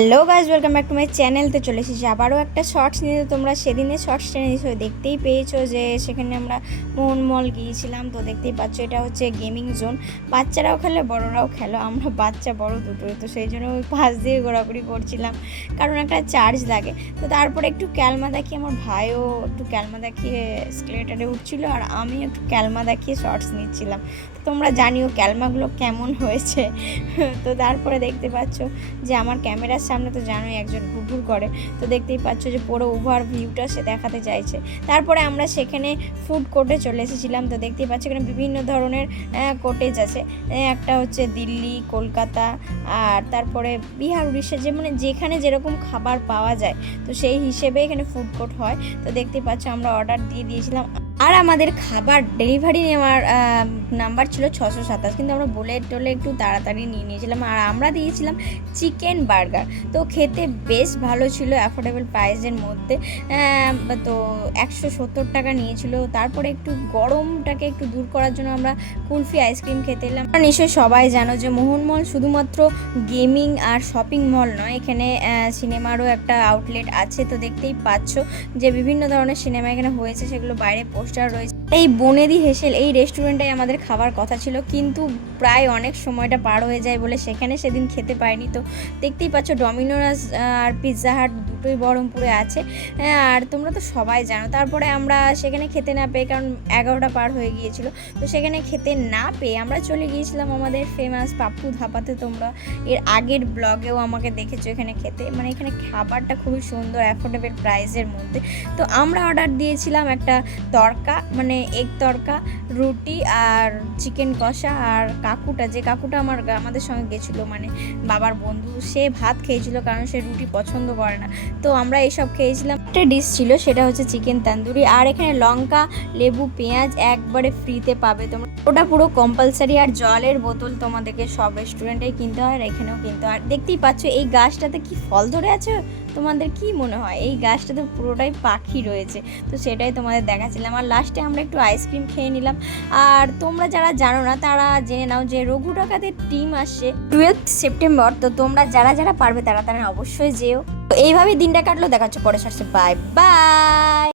Hello guys, welcome back to my channel. তো চলে এসেছি আবারও একটা শর্টস নিয়ে। তো তোমরা সেদিনের শর্টসটা নিশ্চয়ই দেখতেই পেয়েছো যে সেখানে আমরা মোহন মল গিয়েছিলাম। তো দেখতেই পাচ্ছ এটা হচ্ছে গেমিং জোন, বাচ্চারাও খেলে বড়রাও খেলো। আমরা বাচ্চা বড় দুটোই, তো সেই জন্য ওই পাশ দিয়ে ঘোরাঘুরি করছিলাম, কারণ একটা চার্জ লাগে। তো তারপরে একটু ক্যালমা দেখিয়ে, আমার ভাইও একটু ক্যালমা দেখিয়ে স্কেলেটারে উঠছিল, আর আমি একটু ক্যালমা দেখিয়ে শর্টস নিচ্ছিলাম। তো তোমরা জানিও ক্যালমাগুলো কেমন হয়েছে। তো তারপরে দেখতে পাচ্ছ যে আমার ক্যামেরার সামনে তো জানোই একজন ঘুরঘুর করে, তো দেখতেই পাচ্ছ যে পুরো ওভার ভিউটা সে দেখাতে চাইছে। তারপরে আমরা সেখানে ফুড কোর্টে চলে এসেছিলাম। তো দেখতেই পাচ্ছ এখানে বিভিন্ন ধরনের কোটেজ আছে। একটা হচ্ছে দিল্লি, কলকাতা, আর তারপরে বিহার, উড়িষ্যা, যেখানে যেরকম খাবার পাওয়া যায়, তো সেই হিসেবে এখানে ফুড কোর্ট হয়। তো দেখতেই পাচ্ছ আমরা অর্ডার দিয়েছিলাম, আর আমাদের খাবার ডেলিভারি নেওয়ার নাম্বার ছিল 627, কিন্তু আমরা বলে টলে একটু তাড়াতাড়ি নিয়ে নিয়েছিলাম। আর আমরা দিয়েছিলাম চিকেন বার্গার। তো খেতে বেশ ভালো ছিল, অ্যাফোর্ডেবল প্রাইসের মধ্যে। তো 170 টাকা নিয়েছিল। তারপরে একটু গরমটাকে একটু দূর করার জন্য আমরা কুলফি আইসক্রিম খেতে এলাম। নিশ্চয়ই সবাই জানো যে মোহন মল শুধুমাত্র গেমিং আর শপিং মল নয়, এখানে সিনেমারও একটা আউটলেট আছে। তো দেখতেই পাচ্ছ যে বিভিন্ন ধরনের সিনেমা এখানে হয়েছে, সেগুলো বাইরে পোস্টার রয়েছে। এই বনেদি হেসেল এই রেস্টুরেন্টে আমাদের খাবার কথা ছিল, কিন্তু প্রায় অনেক সময়টা পার হয়ে যায় বলে সেখানে সেদিন খেতে পাইনি। তো দেখতেই পাচ্ছ ডমিনোজ আর পিৎজা হাট দুটোই বহরমপুরে আছে। আর তোমরা তো সবাই জানো। তারপরে আমরা সেখানে খেতে না পেয়ে, কারণ 11টা পার হয়ে গিয়েছিল, তো সেখানে খেতে না পেয়ে আমরা চলে গিয়েছিলাম আমাদের ফেমাস পাপ্পু ধাপাতে। তোমরা এর আগের ব্লগেও আমাকে দেখেছো এখানে খেতে। এখানে খাবারটা খুবই সুন্দর, অ্যাফোর্ডেবল প্রাইসের মধ্যে। তো আমরা অর্ডার দিয়েছিলাম একটা তড়কা, এগ তড়কা, রুটি আর চিকেন কষা। আর যে কাকুটা আমাদের সঙ্গে গেছিলো, বাবার বন্ধু, সে ভাত খেয়েছিল, কারণ সে রুটি পছন্দ করে না। তো আমরা এইসব খেয়েছিলাম। একটা ডিশ ছিল, সেটা হচ্ছে চিকেন তান্দুরি। আর এখানে লঙ্কা, লেবু, পেঁয়াজ একবারে ফ্রিতে পাবে তোমরা, ওটা পুরো কম্পালসারি। আর জলের বোতল তোমাদেরকে সব রেস্টুরেন্টেই কিনতে হয়, আর এখানেও কিনতে হয়। আর দেখতেই পাচ্ছ এই গাছটাতে কি ফল ধরে আছে, তোমাদের কি মনে হয়? এই গাছটাতে পুরোটাই পাখি রয়েছে, তো সেটাই তোমাদের দেখাচ্ছিলাম। আর লাস্টে আমরা একটু আইসক্রিম খেয়ে নিলাম। আর তোমরা যারা জানো না তারা জেনে নাও যে রঘু ডাকাতের টিম আসছে 12 সেপ্টেম্বর। তো তোমরা যারা যারা পারবে তারা তারা অবশ্যই যেও। তো এইভাবেই দিনটা কাটলো। দেখা হচ্ছে পরে। Bye bye.